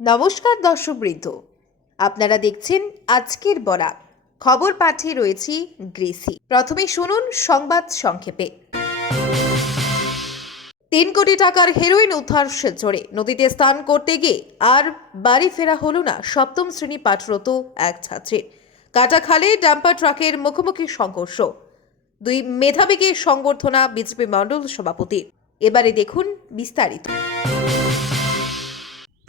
নমস্কার দর্শকবৃন্দ। আপনারা দেখছেন আজকের বরাক খবর পাঠে রয়েছি গ্রেসি। প্রথমে শুনুন সংবাদ সংক্ষেপে। তিন কোটি টাকার হেরোইন উদ্ধার শিলচরে নদীতে স্নান করতে গিয়ে আর বাড়ি ফেরা হলো না সপ্তম শ্রেণি পাঠরত এক ছাত্রীর কাটাখালে ডাম্পার ট্রাকের মুখোমুখি সংঘর্ষ। দুই মেধাবীকে সংবর্ধনা বিজেপি মণ্ডল সভাপতির। এবারে দেখুন বিস্তারিত।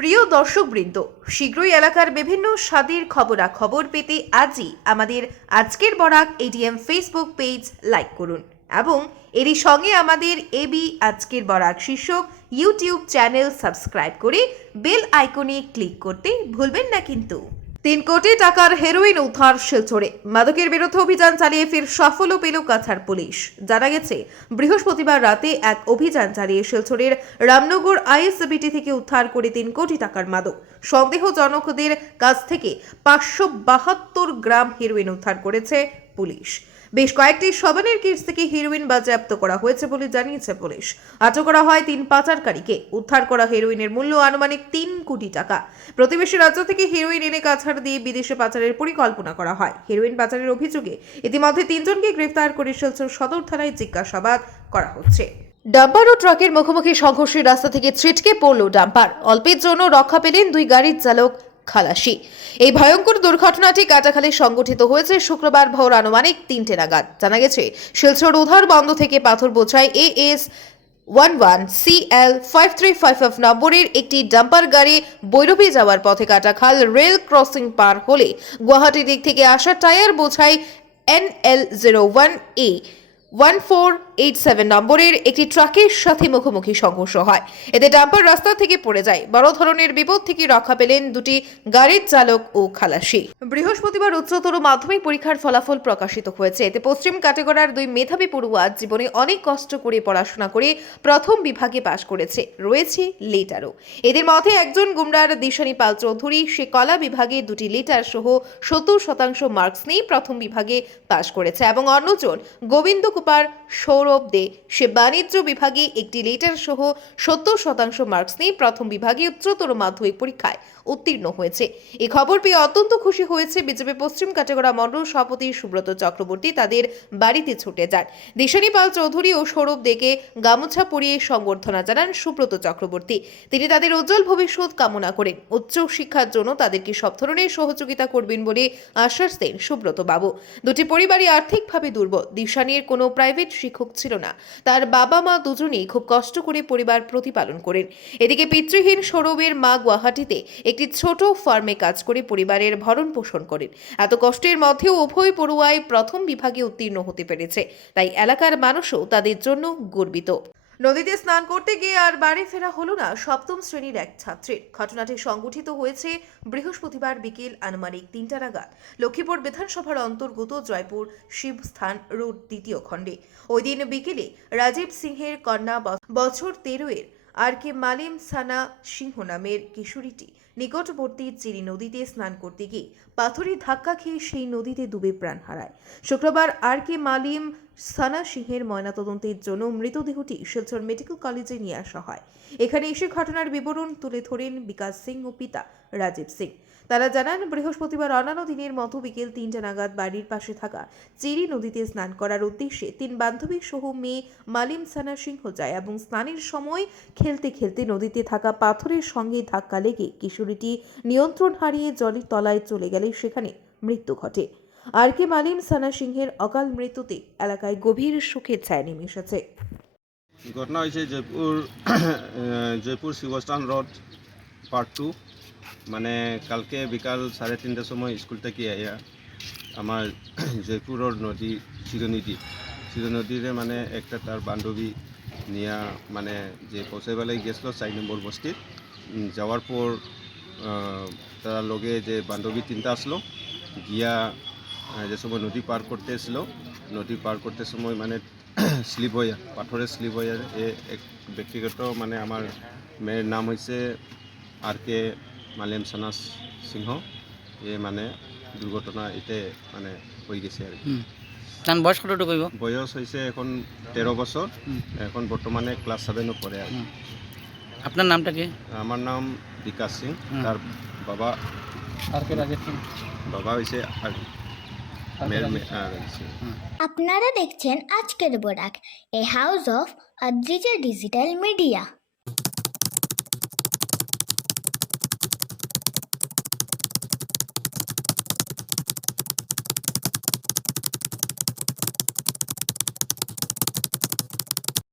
প্রিয় দর্শকবৃন্দ, শীঘ্রই এলাকার বিভিন্ন স্বাদের খবরাখবর পেতে আজই আমাদের আজকের Barak ADM Facebook page like করুন এবং এরই সঙ্গে আমাদের এবি আজকের বরাক শীর্ষক ইউটিউব চ্যানেল সাবস্ক্রাইব করে বেল আইকনে ক্লিক করতে ভুলবেন না কিন্তু। তিন কোটি টাকার হেরোইন উদ্ধার শিলচরে। মাদকের বিরুদ্ধে অভিযান চালিয়ে ফের সাফল্য পেল কাছাড় পুলিশ। জানা গেছে, বৃহস্পতিবার রাতে এক অভিযান চালিয়ে শিলচরের রামনগর আইএসবিটি থেকে উদ্ধার করে তিন কোটি টাকার মাদক। সন্দেহজনকদের কাছ থেকে পাঁচশো বাহাত্তর গ্রাম হেরোইন উদ্ধার করেছে পুলিশ। বেশ কয়েকটি সবানের কিটস থেকে হেরোইন বাজেয়াপ্ত করা হয়েছে বলে জানিয়েছে পুলিশ। আটক করা হয় তিন পাচারকারীকে। উদ্ধার করা হেরোইনের মূল্য আনুমানিক তিন কোটি টাকা। প্রতিবেশী রাজ্য থেকে হেরোইন এনে কাছাড় দিয়ে বিদেশে পাচারের পরিকল্পনা করা হয়। হেরোইন পাচারের অভিযোগে ইতিমধ্যে তিনজনকে গ্রেফতার করে শিলচর সদর থানায় জিজ্ঞাসাবাদ করা হচ্ছে। ডাম্পার ও ট্রাকের মুখোমুখি সংঘর্ষের রাস্তা থেকে ছিটকে পড়ল ডাম্পার। অল্পের জন্য রক্ষা পেলেন দুই গাড়ির চালক খালাসি। এই ভয়ঙ্কর দুর্ঘটনাটি কাটাখালে সংগঠিত হয়েছে শুক্রবার ভোর আনুমানিক তিনটে নাগাদ। জানা গেছে, শিলচর উধার বন্ধ থেকে পাথর বোঝাই A S one one CL five three five five নম্বরের একটি ডাম্পার গাড়ি বৈরবী যাওয়ার পথে কাটাখাল রেল ক্রসিং পার হলে গুয়াহাটি দিক থেকে আসা টায়ার বোঝাই N L zero one A one four eight seven নম্বরের একটি ট্রাকের সাথে মুখোমুখি সংঘর্ষ হয়। এতে ডাম্পার রাস্তা থেকে পড়ে যায়। বড় ধরনের বিপদ থেকে রক্ষা পেলেন দুটি গাড়ির চালক ও খালাসি। বৃহস্পতিবার উচ্চতর মাধ্যমিক পরীক্ষার ফলাফল প্রকাশিত হয়েছে। এতে পশ্চিম দুই মেধাবী পড়ুয়া জীবনে অনেক কষ্ট করে পড়াশোনা করে প্রথম বিভাগে পাশ করেছে। রয়েছে লেটারও। এদের মধ্যে একজন গুমরার দিশানি পাল চৌধুরী, সে কলা বিভাগে দুটি লিটার সহ সত্তর শতাংশ মার্কস নিয়ে প্রথম বিভাগে পাশ করেছে এবং অন্যজন গোবিন্দ কুপার সৌরভ দে। সে বাণিজ্য বিভাগে একটি লিটার সহ সত্তর শতাংশ মার্কস নিয়ে প্রথম বিভাগে উচ্চতর মাধ্যমিক পরীক্ষায় উত্তীর্ণ হয়েছে। এই খবর পেয়ে অত্যন্ত খুশি হয়েছে বিজেপি পশ্চিম কাটেগড়া মণ্ডল সভাপতি সুব্রত চক্রবর্তী, তাদের বাড়িতে ছুটে যান। দিশানি পাল চৌধুরী ও সৌরভ দেকে গামোছা পরিয়ে সংবর্ধনা জানান সুব্রত চক্রবর্তী। তিনি তাদের উজ্জ্বল ভবিষ্যৎ কামনা করেন। উচ্চ শিক্ষার জন্য তাদেরকে সব ধরনের সহযোগিতা করবেন বলে আশ্বাস দেন সুব্রত বাবু। দুটি পরিবারই আর্থিকভাবে দুর্বল। দিশানির কোনো প্রাইভেট শিক্ষক ছিল না। তার বাবা মা দুজনেই খুব কষ্ট করে পরিবার প্রতিপালন করেন। এদিকে পিতৃহীন সৌরভের মা গুয়াহাটিতে একটি ছোট ফার্মে কাজ করে পরিবারের ভরণ পোষণ করেন। এত কষ্টের মধ্যেও উভয় পড়ুয়ায় প্রথম বিভাগে উত্তীর্ণ হতে পেরেছে। তাই এলাকার মানুষও তাদের জন্য গর্বিত। নদীতে স্নান করতে গিয়ে আর বাড়ি ফেরা হলো না সপ্তম শ্রেণির এক ছাত্রীর ঘটনাটি সংঘটিত হয়েছে বৃহস্পতিবার বিকেল আনুমানিক তিনটা নাগাদ। লক্ষ্মীপুর বিধানসভার অন্তর্গত জয়পুর শিবস্থান রোড দ্বিতীয় খণ্ডে। ওই দিন বিকেলে রাজীব সিংহের কন্যা বছর তেরোয়ের আর কে মালিম সানা সিংহ নামের কিশোরীটি নিকটবর্তী চিরি নদীতে স্নান করতে গিয়ে পাথরের ধাক্কা খেয়ে সেই নদীতে ডুবে প্রাণ হারায়। শুক্রবার আর কে মালিম সানা সিংহের ময়নাতদন্তের জন্য মৃতদেহটি শিলচর মেডিকেল কলেজে নিয়ে আসা হয়। এখানে এসে ঘটনার বিবরণ তুলে ধরেন বিকাশ সিং ও পিতা রাজীব সিং। তারা জানান, বৃহস্পতিবার অন্যান্য দিনের মতো বিকেল তিনটা নাগাদ বাড়ির পাশে থাকা চিরি নদীতে স্নান করার উদ্দেশ্যে তিন বান্ধবী সহ মেয়ে মালিম সানা সিংহ যায় এবং স্নানের সময় খেলতে খেলতে নদীতে থাকা পাথরের সঙ্গে ধাক্কা লেগে কিশোরীটি নিয়ন্ত্রণ হারিয়ে জলের তলায় চলে গেলে সেখানে মৃত্যু ঘটে। আর কে মালিম সানা সিংহের অকাল মৃত্যুতে এলাকায় গভীর শোকের ছায়া নেমে এসেছে। ঘটনা হয়েছে Jaipur Jaipur Shibsthan road part two মানে কালকে বিকাল সাড়ে তিনটার সময় স্কুল থেকে আইয়া আমার জয়পুরের নদী চির নদী। চির নদীরে মানে একটা তার বান্ধবী নিয়া মানে যে পৌঁছাইবেলাই গেছিল চার নম্বর বস্তিত যাওয়ার পর তার লগে যে বান্ধবী তিনটা আসলো, গিয়া যে সময় নদী পার করতে এসলো নদী পার করতে সময় মানে স্লিপ হয়ে পাথরে স্লিপ হয়ে এ এক ব্যক্তিগত মানে আমার মেয়ের নাম হয়েছে আর কে মালিয়াম সানাস সিংহ। এ মানে দুর্ঘটনা এতে মানে হয়ে গেছে আর কি। তার বয়স কতটুকু কইব বয়স হয়েছে এখন তেরো বছর। এখন বর্তমানে ক্লাস সেভেনও পড়ে আর। আপনার নামটা কি? আমার নাম বিকাশ সিং। তার বাবা আর কে রাজেশ সিং? বাবা হয়েছে আর আপনারা দেখছেন আজকের Barak a house of Adrija digital media.